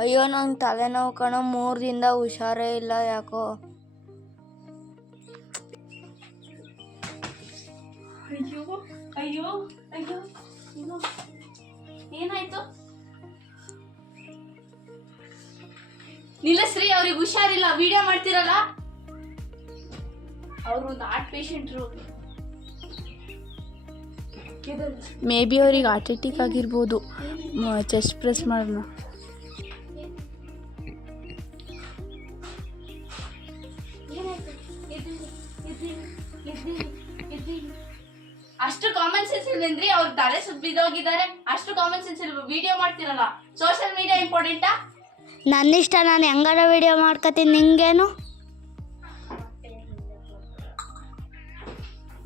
ಅಯ್ಯೋ ನಂಗೆ ತಲೆನೋವು ಕಣೋ, 3 ದಿನದಿಂದ ಹುಷಾರೇ ಇಲ್ಲ ಯಾಕೋ. ಅಯ್ಯೋ ಅಯ್ಯೋ ಅಯ್ಯೋ ಏನಾಯ್ತು? ನಿಲ್ಲಸ್ರಿ, ಅವ್ರಿಗೆ ಹುಷಾರಿಲ್ಲ, ವಿಡಿಯೋ ಮಾಡ್ತಿರಲ್ಲ. ಅವರು ಒಂದು ಹಾರ್ಟ್ ಪೇಷಂಟ್ರು. ಮೇ ಬಿ ಅವ್ರಿಗೆ ಹಾರ್ಟ್ ಅಟ್ಯಾಕ್ ಆಗಿರ್ಬೋದು. ಚೆಸ್ಟ್ ಪ್ರೆಸ್ ಮಾಡೋಣ. ಅಷ್ಟು ಕಾಮನ್ ಸೆನ್ಸ್ ಇಲ್ವೇನ್ರಿ? ಅವ್ರ ತಲೆ ಸುತ್ತ ಬಿದ್ದೋಗಿದ್ದಾರೆ. ಅಷ್ಟು ಕಾಮನ್ ಸೆನ್ಸ್ ಇಲ್ವ? ವಿಡಿಯೋ ಮಾಡ್ತಿರಲ್ಲ. ಸೋಷಿಯಲ್ ಮೀಡಿಯಾ ಇಂಪಾರ್ಟೆಂಟಾ? ನನ್ನಿಷ್ಟ, ನಾನು ಹೆಂಗಾರ ವಿಡಿಯೋ ಮಾಡ್ಕೊತೀನಿ, ನಿಂಗೇನು?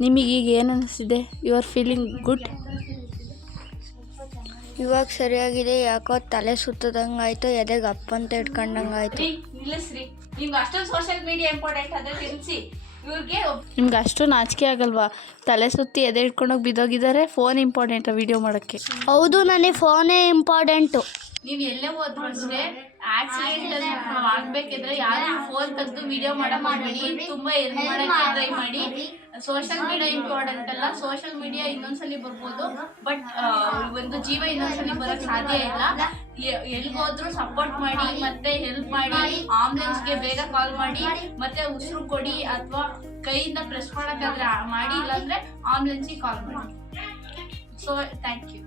ನಿಮಗೆ ಈಗ ಏನು ಅನಿಸ್ತಿದೆ? You are feeling good? ಇವಾಗ ಸರಿಯಾಗಿದೆ. ಯಾಕೋ ತಲೆ ಸುತ್ತದಂಗಾಯ್ತು, ಎದೆಗೆ ಅಪ್ಪಂತ ಇಟ್ಕೊಂಡಂಗಾಯ್ತು. ನಿಲ್ಲಿಸ್ರಿ, ನಿಮ್ಗೆ ಅಷ್ಟೊಂದು ಸೋಷಿಯಲ್ ಮೀಡಿಯಾ ಇಂಪಾರ್ಟೆಂಟ್ ಅದೇ ತಿಳಿಸಿ. ಇವ್ರಿಗೆ ನಿಮ್ಗೆ ಅಷ್ಟು ನಾಚಿಕೆ ಆಗಲ್ವಾ? ತಲೆ ಸುತ್ತಿ ಎದೆ ಇಟ್ಕೊಂಡೋಗಿ ಬಿದ್ದೋಗಿದ್ದಾರೆ, ಫೋನ್ ಇಂಪಾರ್ಟೆಂಟಾ ವಿಡಿಯೋ ಮಾಡೋಕ್ಕೆ? ಹೌದು, ನನಗೆ ಫೋನೇ ಇಂಪಾರ್ಟೆಂಟು. ನೀವು ಎಲ್ಲೇ ಹೋದ್ರು ಅಷ್ಟೇ, ಆಕ್ಸಿಡೆಂಟ್ ಆಗ್ಬೇಕಿದ್ರೆ ಯಾರು ಫೋನ್ ತೆಗೆದು ವಿಡಿಯೋ ಮಾಡಬೇಡಿ. ತುಂಬಾ ಎಲ್ಪ್ ಮಾಡಕ್ಕೆ ಟ್ರೈ ಮಾಡಿ. ಸೋಷಿಯಲ್ ಮೀಡಿಯಾ ಇಂಪಾರ್ಟೆಂಟ್ ಅಲ್ಲ. ಸೋಷಿಯಲ್ ಮೀಡಿಯಾ ಇನ್ನೊಂದ್ಸಲಿ ಬರ್ಬೋದು, ಬಟ್ ಒಂದು ಜೀವ ಇನ್ನೊಂದ್ಸಲಿ ಬರಕ್ ಸಾಧ್ಯ ಇಲ್ಲ. ಎಲ್ಗೋದ್ರು ಸಪೋರ್ಟ್ ಮಾಡಿ, ಮತ್ತೆ ಹೆಲ್ಪ್ ಮಾಡಿ. ಆಂಬುಲೆನ್ಸ್ಗೆ ಬೇಗ ಕಾಲ್ ಮಾಡಿ, ಮತ್ತೆ ಉಸಿರು ಕೊಡಿ, ಅಥವಾ ಕೈಯಿಂದ ಪ್ರೆಸ್ ಮಾಡಕ್ಕಾದ್ರೆ ಮಾಡಿ, ಇಲ್ಲಾಂದ್ರೆ ಆಂಬುಲೆನ್ಸ್ಗೆ ಕಾಲ್ ಮಾಡಿ. So thank you.